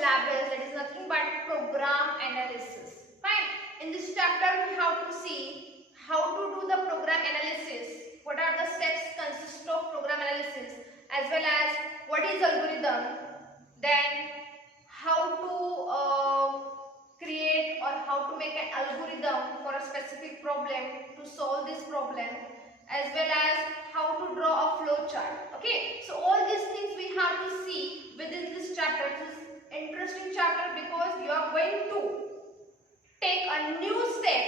syllabus, that is nothing but program analysis. Fine. In this chapter we have to see how to do the program analysis, what are the steps consist of program analysis, as well as what is algorithm, then how to create or how to make an algorithm for a specific problem to solve this problem, as well as how to draw a flow chart. Okay, so all these things we have to see within this chapter. This is interesting chapter because you are going to take a new step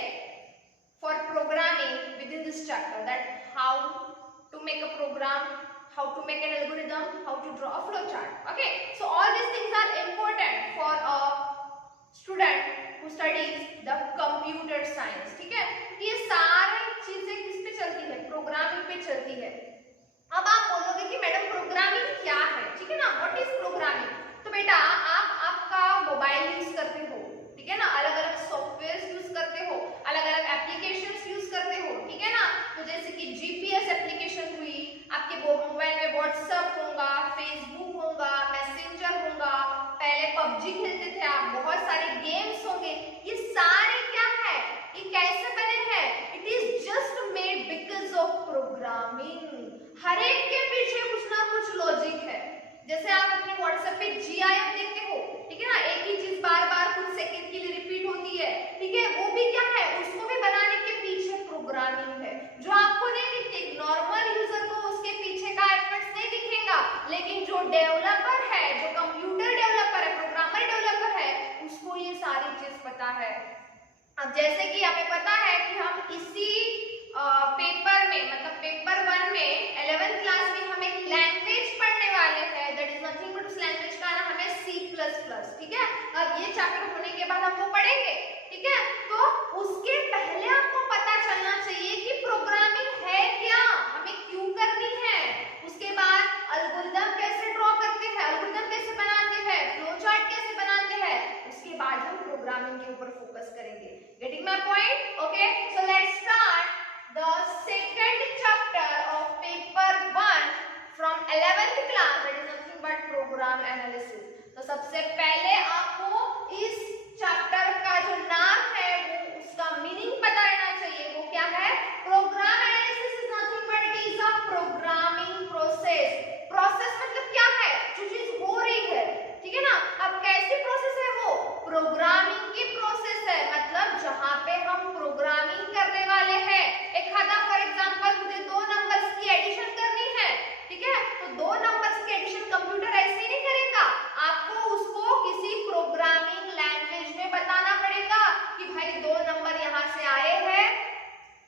for programming within this chapter, that how to make a program, how to make an algorithm, how to draw a flow chart. Okay, so all these things are important for a student who studies the computer science. ठीक है, ये सारी चीजें किस पे चलती है, programming पे चलती है. अब आप बोलोगे कि मैडम प्रोग्रामिंग क्या है, ठीक है ना, व्हाट इज प्रोग्रामिंग. तो बेटा आप आपका मोबाइल यूज करते हो, ठीक है ना, अलग अलग सॉफ्टवेयर यूज करते हो, अलग अलग एप्लीकेशंस यूज करते हो, ठीक है ना. तो जैसे कि जीपीएस एप्लीकेशन हुई, आपके मोबाइल में व्हाट्सएप होगा, फेसबुक होगा, मैसेंजर होगा, पहले पबजी खेलते थे आप, बहुत सारे गेम्स होंगे. ये सारे क्या है, ये कैसे बने हैं, it is just made because of programming. हर एक के पीछे कुछ ना कुछ लॉजिक है. जैसे आप अपने व्हाट्सएप पे जीआईएफ देखते हो, ठीक है ना, एक ही चीज बार बार कुछ सेकंड के लिए रिपीट होती है, ठीक है, वो भी क्या है, उसको भी बनाने के पीछे प्रोग्रामिंग है, जो आपको नहीं दिखती. नॉर्मल यूजर को उसके पीछे का एफर्ट्स नहीं दिखेगा, लेकिन जो डेवलपर है, जो कंप्यूटर डेवलपर है, प्रोग्रामर डेवलपर है, उसको ये सारी चीज पता है. अब जैसे कि हमें पता है कि हम इसी पेपर में, मतलब पेपर 1 में 11th क्लास में हम एक लैंग्वेज पढ़ने वाले हैं, दैट इज नथिंग बट उस लैंग्वेज का नाम है C++. ठीक है, अब ये चैप्टर होने के बाद हम वो पढ़ेंगे, ठीक है. तो उसके पहले आपको पता चलना चाहिए कि प्रोग्रामिंग है क्या, हमें क्यों करनी है. उसके बाद एल्गोरिथम कैसे ड्रॉ करते हैं, एल्गोरिथम कैसे बनाते हैं, फ्लो चार्ट कैसे बनाते हैं, उसके बाद हम प्रोग्रामिंग के ऊपर फोकस करेंगे. Getting my point. Okay, so let's start the second chapter of paper 1 from 11th class, that is nothing but program analysis. तो सबसे पहले आपको इस चैप्टर का जो नाम है वो उसका मीनिंग पता रहना चाहिए. वो क्या है, program analysis is nothing but it is a programming process. Process मतलब क्या है, जो चीज हो रही है, ठीक है ना. अब कैसी प्रोसेस है, वो प्रोग्रामिंग की प्रोसेस है, मतलब जहां पे हम प्रोग्रामिंग करने वाले हैं. एक खाता फॉर एग्जांपल मुझे 2 नंबर्स की एडिशन करनी है, ठीक है, तो 2 नंबर्स की एडिशन कंप्यूटर ऐसे ही नहीं करेगा, आपको उसको किसी प्रोग्रामिंग लैंग्वेज में बताना पड़ेगा कि भाई 2 नंबर यहाँ से आए हैं,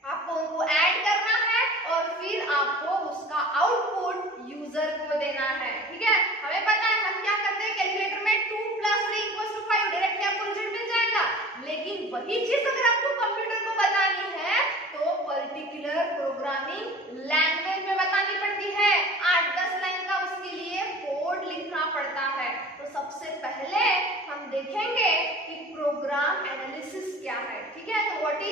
आपको उनको ऐड करना है और फिर आपको उसका आउटपुट यूजर को देना है. ठीक है, हमें पता है हम क्या करते हैं, कैलकुलेटर में 2 + 3 = 5 डायरेक्टली आपको रिजल्ट मिल जाएगा. लेकिन वही चीज अगर आपको कंप्यूटर को बतानी है तो पर्टिकुलर प्रोग्रामिंग लैंग्वेज में बतानी पड़ती है. 8-10 लाइन का उसके लिए कोड लिखना पड़ता है. तो सबसे पहले हम देखेंगे कि प्रोग्राम एनालिसिस क्या है. ठीक है, तो what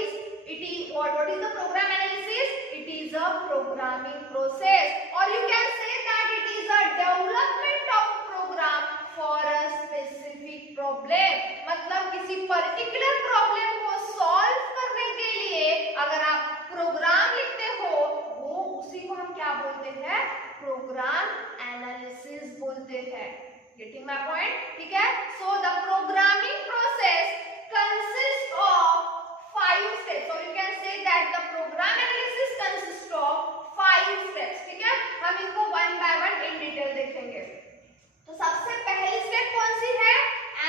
is the program analysis? It is a programming process, or you can say that it is a development of program for a specific problem. मतलब किसी पर्टिकुलर प्रॉब्लम को सॉल्व करने के लिए अगर आप प्रोग्राम लिखते हो, वो उसी को हम क्या बोलते हैं, प्रोग्राम एनालिसिस बोलते हैं. Getting my point. ठीक है, so the programming process consist of 5 steps, or you can say that the program analysis consists of 5 steps. ठीक है, हम इनको 1 by 1 इन डिटेल देखेंगे. तो सबसे पहली स्टेप कौन सी है,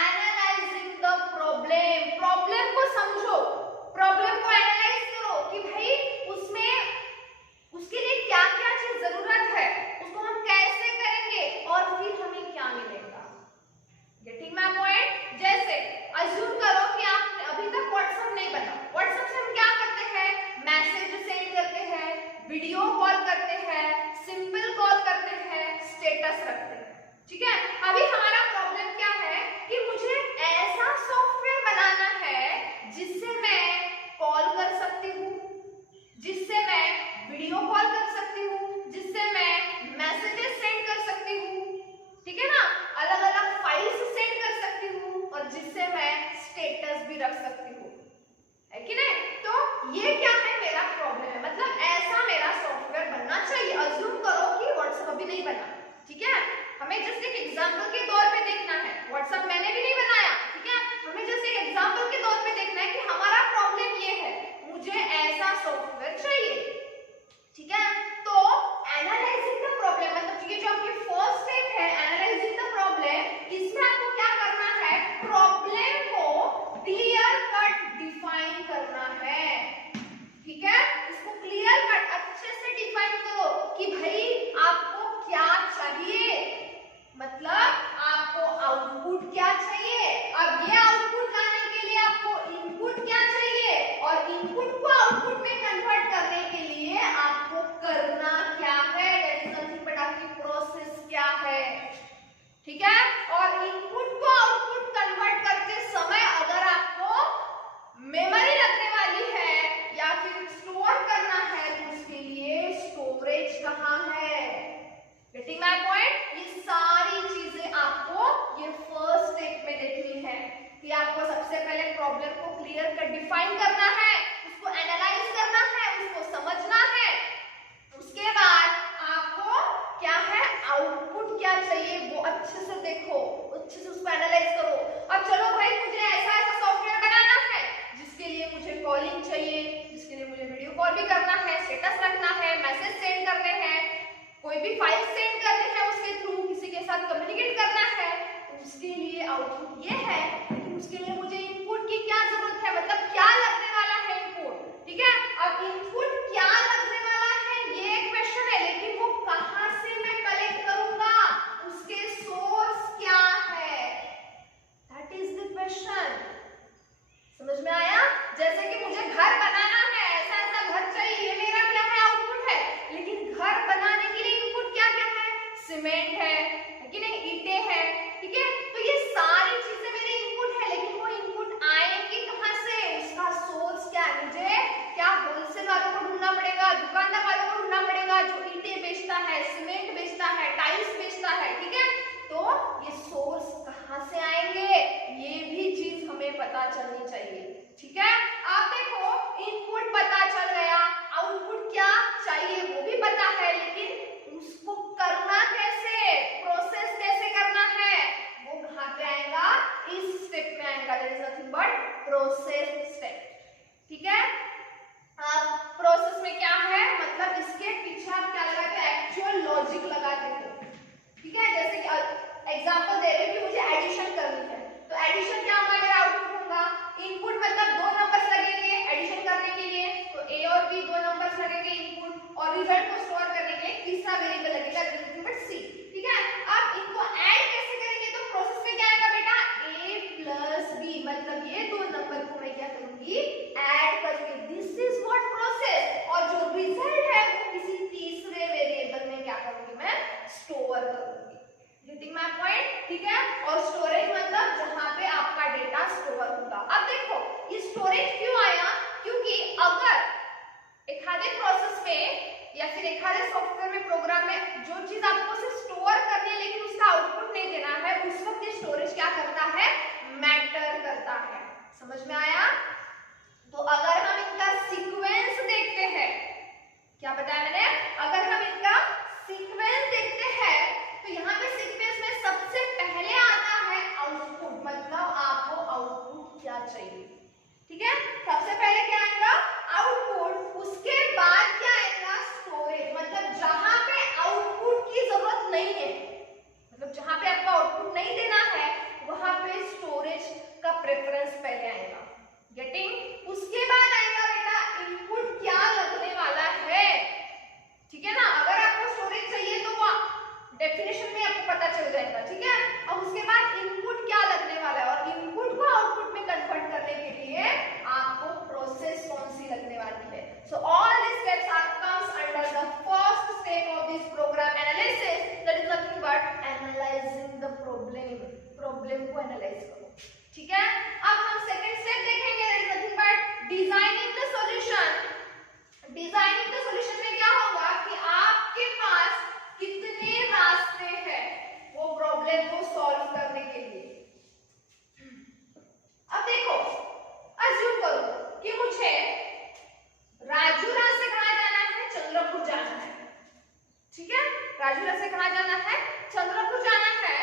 एनालाइजिंग द प्रॉब्लम. प्रॉब्लम को समझो, प्रॉब्लम को एनालाइज करो कि भाई उसमें उसके लिए क्या क्या चीज जरूरत है, उसको हम कैसे करेंगे और फिर हमें क्या मिलेगा. Getting my point. जैसे अज्यूम करो कि आपने अभी तक व्हाट्सएप नहीं बना. व्हाट्सएप से हम क्या करते हैं, मैसेज सेंड करते हैं, वीडियो कॉल करते हैं, सिंपल कॉल करते हैं, स्टेटस रखते हैं. ठीक है, अभी हमारा प्रॉब्लम क्या है कि मुझे ऐसा सॉफ्टवेयर बनाना है जिससे मैं कॉल कर सकती हूँ, जिससे मैं वीडियो कॉल कर सकती हूँ, जिससे मैं मैसेजेस सेंड कर सकती हूँ. ठीक है ना, अलग अलग फाइल्स सेंड कर सकती आपको क्या चाहिए, मतलब आपको आउटपुट क्या चाहिए। अब ये आउटपुट लाने के लिए आपको इनपुट क्या चाहिए और इनपुट को आउटपुट में कन्वर्ट करने के लिए आपको करना क्या है, दैट इज नथिंग बट आपकी प्रोसेस क्या है, ठीक है। और इनपुट को आउटपुट कन्वर्ट करते समय अगर आपको मेमोरी लगने वाली है या फिर स्टोर करना है तो उसके लिए स्टोरेज कहाँ है, गेटिंग माय पॉइंट। ये सारी चीजें आपको ये फर्स्ट स्टेप में देखनी है कि आपको सबसे पहले प्रॉब्लम को क्लियर कर डिफाइन करना है, उसको एनालाइज करना है, उसको समझना है। उसके बाद आपको क्या है, आउटपुट क्या चाहिए वो अच्छे से देखो, अच्छे से उसको एनालाइज करो। अब चलो भाई मुझे ऐसा ऐसा सॉफ्टवेयर बनाना है जिसके लिए मुझे कॉलिंग चाहिए, जिसके लिए मुझे वीडियो कॉल भी करना है, स्टेटस रखना है, मैसेज सेंड करने हैं, कोई भी फाइल सेंड करने हैं, उसके थ्रू किसी के साथ कम्युनिकेट करना है, तो उसके लिए आउटपुट ये है। लेकिन उसके लिए मुझे इनपुट की क्या जरूरत है, मतलब क्या लगने वाला है इनपुट, ठीक है। अब इनपुट क्या लगने वाला है ये एक क्वेश्चन है, लेकिन वो कहां से मैं कलेक्ट करूंगा, उसके सोर्स क्या है, दैट इज द क्वेश्चन। समझ में आया। जैसे कि मुझे घर बनाना है, ऐसा ऐसा घर चाहिए, ये मेरा क्या है, आउटपुट है। लेकिन घर बनाने के लिए इनपुट क्या क्या है, सीमेंट है कि नहीं, ईंटें हैं, ठीक है। तो ये सारी चीजें मेरे इनपुट है, लेकिन वो इनपुट आएंगे कहां से, उसका सोर्स क्या है, मुझे क्या होलसेल वालों को ढूंढना पड़ेगा, दुकानदार वालों को ढूंढना पड़ेगा जो ईंटें बेचता है, सीमेंट बेचता है, टाइल्स बेचता है, ठीक है। तो ये सोर्स कहां से आएंगे ये भी चीज हमें पता चलनी चाहिए, ठीक है। आप देखो इनपुट पता चल गया, आउटपुट क्या चाहिए वो भी पता है, लेकिन उसको करना कैसे, प्रोसेस कैसे करना है, वो कहां पे आएगा, इस स्टेप में आएगा, that is nothing but process step, ठीक है। अब प्रोसेस में क्या है, मतलब इसके पीछे आप क्या लगाते हो, एक्चुअल लॉजिक लगाते हो, ठीक है। जैसे कि एग्जांपल दे रही हूं कि मुझे एडिशन करनी है, तो एडिशन क्या होगा, मेरा आउटपुट होगा। इनपुट मतलब दो नंबर्स लगेंगे एडिशन करने के लिए, तो ए और बी दो नंबर्स लगेंगे इनपुट, और रिजल्ट को स्टोर करने के लिए तीसरा वेरिएबल लगेगा बट सी, ठीक है। अब इनको ऐड कैसे करेंगे, तो प्रोसेस में क्या आएगा बेटा, a प्लस बी, मतलब ये दो नंबर को मैं क्या करूंगी, ऐड करके, दिस इज व्हाट प्रोसेस। और जो रिजल्ट है वो किसी तीसरे वेरिएबल में क्या करूंगी, मैं स्टोर करूंगी, गेटिंग माय पॉइंट, ठीक है। और स्टोरेज मतलब जहां पे आपका डेटा स्टोर होगा। अब देखो ये स्टोरेज क्यों आया, क्योंकि अगर एक आधे प्रोसेस में या फिर एक आधे सॉफ्टवेयर में, प्रोग्राम में जो चीज आपको सिर्फ स्टोर करनी है लेकिन उसका आउटपुट नहीं देना है, उस वक्त ये स्टोरेज क्या करता है, मैटर करता है। समझ में आया। तो अगर हम इनका सीक्वेंस देखते हैं, क्या बताया मैंने, अगर हम इनका सीक्वेंस देखते हैं तो यहाँ पे सीक्वेंस में सबसे पहले आता है आउटपुट, मतलब आपको आउटपुट क्या चाहिए, ठीक है। सबसे पहले क्या आएगा, आउटपुट, उसके बाद क्या आएगा, स्टोरेज, मतलब जहां पे आउटपुट की जरूरत नहीं है, मतलब जहां पे आपको आउटपुट नहीं देना है वहां पे स्टोरेज का प्रेफरेंस पहले आएगा, गेटिंग। उसके बाद आएगा बेटा इनपुट क्या लगने वाला है, ठीक है ना। अगर आपको स्टोरेज चाहिए तो वो डेफिनेशन में आपको पता चल जाएगा, ठीक है। अब उसके बाद इनपुट क्या लगने वाला है, और इनपुट को आउटपुट में कन्वर्ट करने के लिए आपको प्रोसेस कौन सी लगने वाली है। So all this steps are comes under the first step of this program analysis, that is nothing but analysing the problem, problem को एनालाइज करो, ठीक है। अब हम सेकंड स्टेप देखेंगे, that is nothing but designing the solution. Designing the solution में क्या होगा कि आपके पास कितने रास्ते हैं वो प्रॉब्लम को सॉल्व करने के लिए। अब देखो अज्यूम करो कि मुझे राजूरा से कहां जाना है, चंद्रपुर जाना है, ठीक है। राजूरा से कहां जाना है, चंद्रपुर जाना है,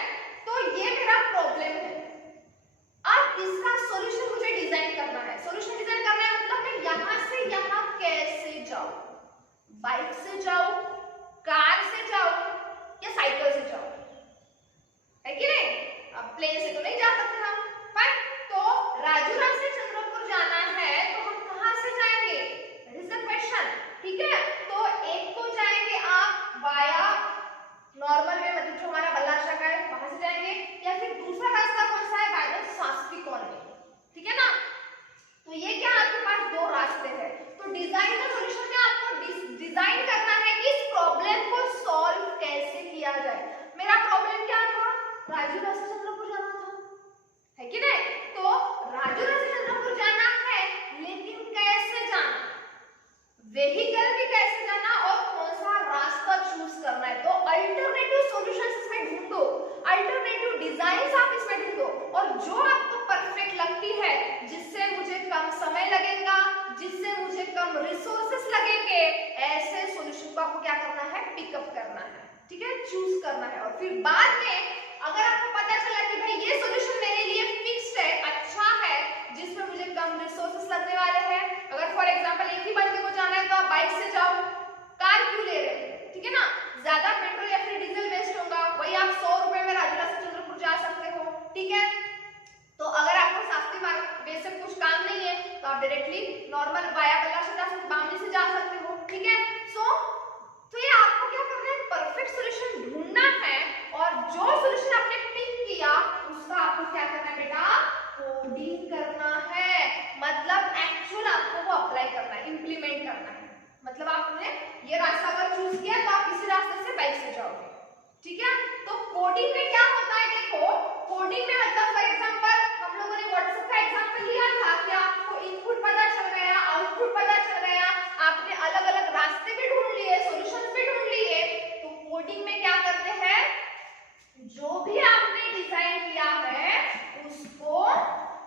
तो ये मेरा प्रॉब्लम है। अब इसका सॉल्यूशन मुझे डिजाइन करना है, सॉल्यूशन डिजाइन करना है मतलब मैं यहां से यहां कैसे जाऊं, बाइक से जाऊं, कार से जाऊं या साइकिल से जाऊं, है कि नहीं। अब प्लेन से तो नहीं जा सकते हम, फाइन। तो राजूरा से चंद्रपुर जाना है तो हम कहां से जाएंगे, दैट इज द क्वेश्चन, ठीक है। तो एक तो जाएंगे आप वाया राजू राव से चंद्रपुर जाना था, है कि नहीं? तो राजू राव से चंद्रपुर जाना है, लेकिन कैसे जाना, व्हीकल भी कैसे जाना और कौन सा रास्ता चूज करना है। तो अल्टरनेटिव सॉल्यूशंस इसमें ढूंढो, अल्टरनेटिव डिजाइन्स आप इसमें ढूंढो, और जो आपको परफेक्ट लगती है, जिससे मुझे कम समय लगेगा, जिससे मुझे कम रिसोर्सेस लगेंगे, ऐसे सॉल्यूशन को आपको क्या करना है, पिकअप करना है, ठीक है, चूज करना है। और फिर बाद में अगर आपको पता चला कि भाई ये सॉल्यूशन मेरे लिए फिक्स्ड है, अच्छा है, जिसमें मुझे कम रिसोर्सेस लगने वाले हैं, अगर फॉर एग्जांपल एक ही बंदे को जाना है तो आप बाइक से जाओ, कार क्यों ले रहे हैं, ठीक है ना, ज्यादा पेट्रोल या फिर डीजल वेस्ट होगा, वही आप 100 रुपए में राजूला से चंद्रपुर जा सकते हो, ठीक है। तो अगर आपको शास्त्री मार्ग वे से कुछ काम नहीं है तो आप डायरेक्टली नॉर्मल वाया कैलाश से जा सकते, बामनी से जा सकते हो, ठीक है। तो ये आपको क्या करना है, परफेक्ट सॉल्यूशन ढूंढना है, और जो सॉल्यूशन आपने पिक किया उसका आपको क्या करना है बेटा, कोडिंग करना है, मतलब एक्चुअल आपको वो अप्लाई करना है, इंप्लीमेंट करना है। मतलब आपने ये रास्ता अगर चूज किया तो आप इसी रास्ते से बाइक से जाओगे, ठीक है। तो कोडिंग में क्या होता है, देखो कोडिंग में मतलब फॉर एग्जांपल हम लोगों ने व्हाट्सएप का एग्जांपल लिया था कि आपको इनपुट पता चल गया, आउटपुट पता चल गया, आपने अलग-अलग रास्ते भी ढूंढ लिए, सॉल्यूशंस भी ढूंढ लिए। तो कोडिंग में क्या करते हैं, जो भी आपने डिजाइन किया है उसको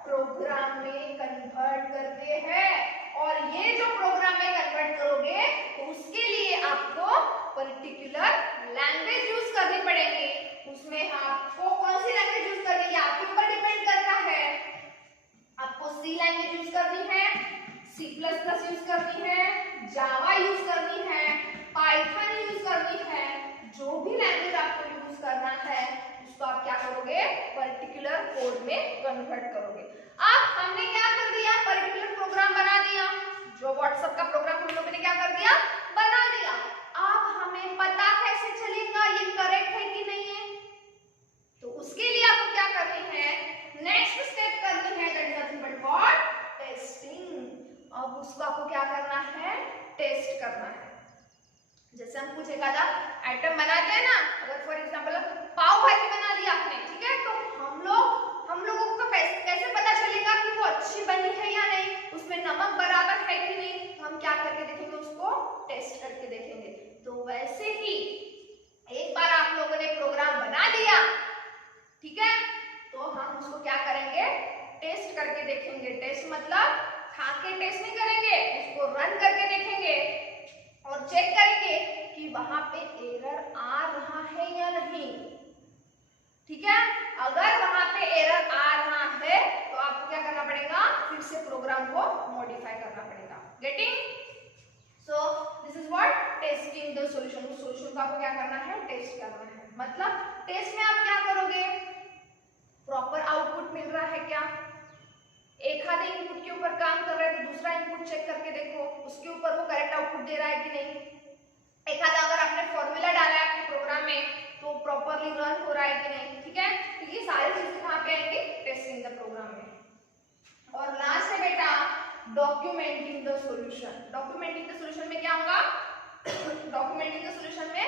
प्रोग्राम में कन्वर्ट करते हैं, और ये जो प्रोग्राम में कन्वर्ट करोगे तो उसके लिए आपको पर्टिकुलर लैंग्वेज यूज करनी पड़ेगी। उसमें आपको कौन सी लैंग्वेज यूज करनी है आपके ऊपर डिपेंड करता है, आपको सी लैंग्वेज यूज करनी है, C++ यूज करनी है, जावा यूज करनी है, पाइथन यूज करनी है, जो भी लैंग्वेज आपको यूज करना है उसको आप क्या करोगे, पर्टिकुलर कोड में कन्वर्ट करोगे। अब हमने क्या कर दिया, पर्टिकुलर प्रोग्राम बना दिया, जो व्हाट्सएप का प्रोग्राम हम लोगों ने क्या कर दिया, बना दिया। अब हमें पता कैसे चलेगा ये करेक्ट है कि नहीं है, तो उसके लिए आपको क्या करनी है, नेक्स्ट स्टेप करनी है, that is nothing but what, testing. अब उसको आपको क्या करना है, टेस्ट करना है। जैसे हम कुछ एक आधा आइटम बनाते हैं ना, अगर फॉर एग्जांपल पाव भाजी बना ली आपने, ठीक है, तो हम लोगों को कैसे पता चलेगा कि वो अच्छी बनी है या नहीं, उसमें नमक बराबर है कि नहीं, तो हम क्या करके देखेंगे, उसको टेस्ट करके देखेंगे। तो वैसे ही एक बार आप लोगों ने प्रोग्राम बना दिया, ठीक है, तो हम उसको क्या करेंगे, टेस्ट करके देखेंगे। टेस्ट मतलब खा के टेस्ट नहीं करेंगे, उसको रन करके देखेंगे और चेक करेंगे कि वहां पे एरर आ रहा है या नहीं, ठीक है। अगर वहां पे एरर आ रहा है तो आपको क्या करना पड़ेगा, फिर से प्रोग्राम को मॉडिफाई करना पड़ेगा। Getting? So this is what, testing the solution. उस सॉल्यूशन को आपको क्या करना है, टेस्ट करना है। मतलब टेस्ट में आप क्या करोगे, प्रॉपर आउटपुट मिल रहा है क्या, एक आधे इनपुट के ऊपर काम कर रहा है तो दूसरा इनपुट चेक करके देखो उसके ऊपर वो करेक्ट आउटपुट दे रहा है कि नहीं। एक आधा अगर आपने फॉर्मूला डाला है अपने प्रोग्राम में तो प्रॉपरली रन हो रहा है कि नहीं, ठीक है। तो ये सारी चीजें कहां पे आएंगी, टेस्टिंग द प्रोग्राम में। और लास्ट है बेटा documenting the solution. Documenting the solution में क्या होगा, डॉक्यूमेंटिंग द सॉल्यूशन में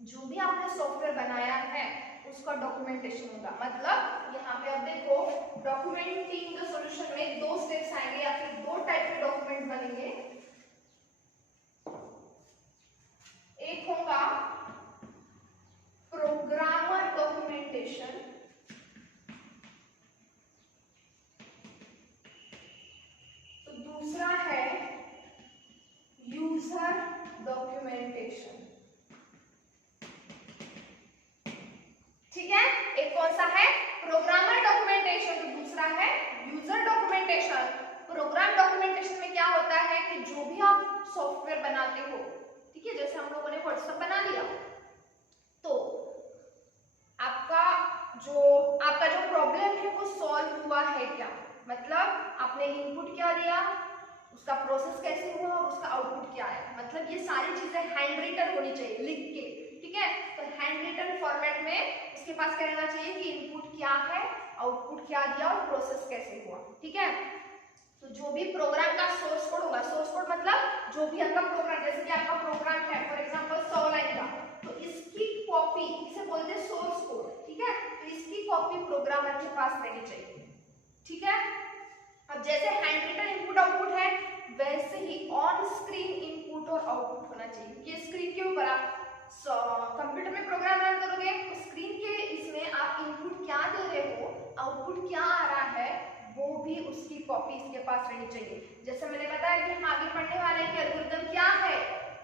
जो भी आपने सॉफ्टवेयर बनाया है उसका डॉक्यूमेंटेशन होगा। मतलब यहाँ पे आप देखो डॉक्यूमेंटिंग द सॉल्यूशन में दो स्टेप्स आएंगे या फिर दो टाइप के डॉक्यूमेंट बनेंगे। एक होगा प्रोग्रामर डॉक्यूमेंटेशन, तो दूसरा है यूजर डॉक्यूमेंटेशन, ठीक है। एक कौन सा है, प्रोग्रामर डॉक्यूमेंटेशन, तो दूसरा है यूजर डॉक्यूमेंटेशन। प्रोग्राम डॉक्यूमेंटेशन में क्या होता है कि जो भी आप सॉफ्टवेयर बनाते हो, ठीक है, जैसे हम लोगों ने व्हाट्सएप बना लिया तो आपका जो प्रॉब्लम है वो सॉल्व हुआ है क्या, मतलब आपने इनपुट क्या दिया, उसका प्रोसेस कैसे हुआ और उसका आउटपुट क्या आया। मतलब ये सारी चीजें हैंड रिटन होनी चाहिए, लिख के, ठीक है। तो हैंड रिटन फॉर्मेट में उसके पास क्या रहना चाहिए कि इनपुट क्या है, आउटपुट क्या दिया और प्रोसेस कैसे हुआ, ठीक है। तो जो भी प्रोग्राम का सोर्स कोड होगा, सोर्स कोड मतलब जो भी आपका प्रोग्राम, जैसे कि आपका प्रोग्राम है फॉर एग्जांपल 100 लाइन का, तो इसकी कॉपी इसे बोलते हैं सोर्स कोड, ठीक है। तो के पास रहनी चाहिए। ठीक है, अब जैसे हैंड रिटन इनपुट आउटपुट है वैसे ही ऑन स्क्रीन इनपुट और आउटपुट होना चाहिए। ये स्क्रीन के ऊपर आप कंप्यूटर में प्रोग्राम रन करोगे तो स्क्रीन के इसमें आप इनपुट क्या दे रहे हो, आउटपुट क्या आ रहा है, वो भी उसकी कॉपी इसके पास रहनी चाहिए। जैसे मैंने बताया कि हम आगे पढ़ने वाले हैं कि एल्गोरिथम क्या है,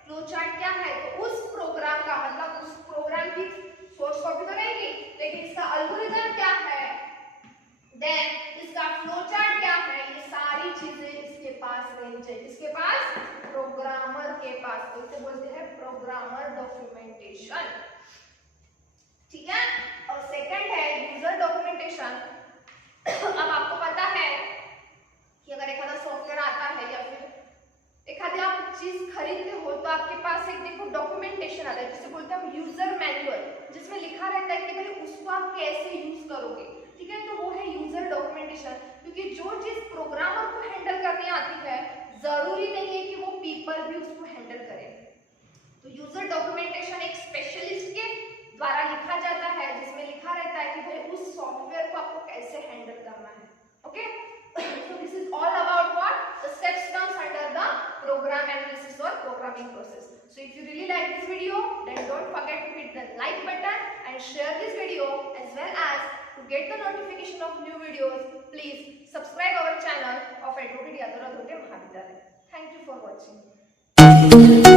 फ्लो चार्ट क्या है, तो उस प्रोग्राम का मतलब उस प्रोग्राम की सोर्स कॉपी तो रहेगी, लेकिन इसका एल्गोरिथम क्या है, देन इसका फ्लो चार्ट क्या है, ये सारी चीजें इसके पास रहनी चाहिए। इसके पास, प्रोग्रामर के पास। तो इसे बोलते हैं प्रोग्रामर डॉक्यूमेंटेशन। ठीक है, और सेकंड है यूजर डॉक्यूमेंटेशन। अब आपको पता है कि अगर एक सॉफ्टवेयर आता है या फिर एक आधी आप चीज खरीदते हो तो आपके पास एक देखो डॉक्यूमेंटेशन आता है जिसे बोलते हैं हम यूजर मैनुअल, जिसमें लिखा रहता है कि भाई उसको आप कैसे यूज करोगे। ठीक है, तो वो है यूजर डॉक्यूमेंटेशन, क्योंकि जो चीज प्रोग्रामर को हैंडल करनी आती है जरूरी नहीं है कि वो पीपल भी उसको हैंडल करें। तो यूजर डॉक्यूमेंटेशन एक स्पेशलिस्ट के द्वारा लिखा जाता है जिसमें लिखा रहता है कि भाई उस सॉफ्टवेयर को आपको कैसे हैंडल करना है। Okay, so this is all about what the steps comes under the program analysis or programming process. So if you really like this video, then don't forget to hit the like button and share this video, as well as to get the notification of new videos, please subscribe our channel of Advocate Yadura Dhote Mahavidyalaya. Thank you for watching.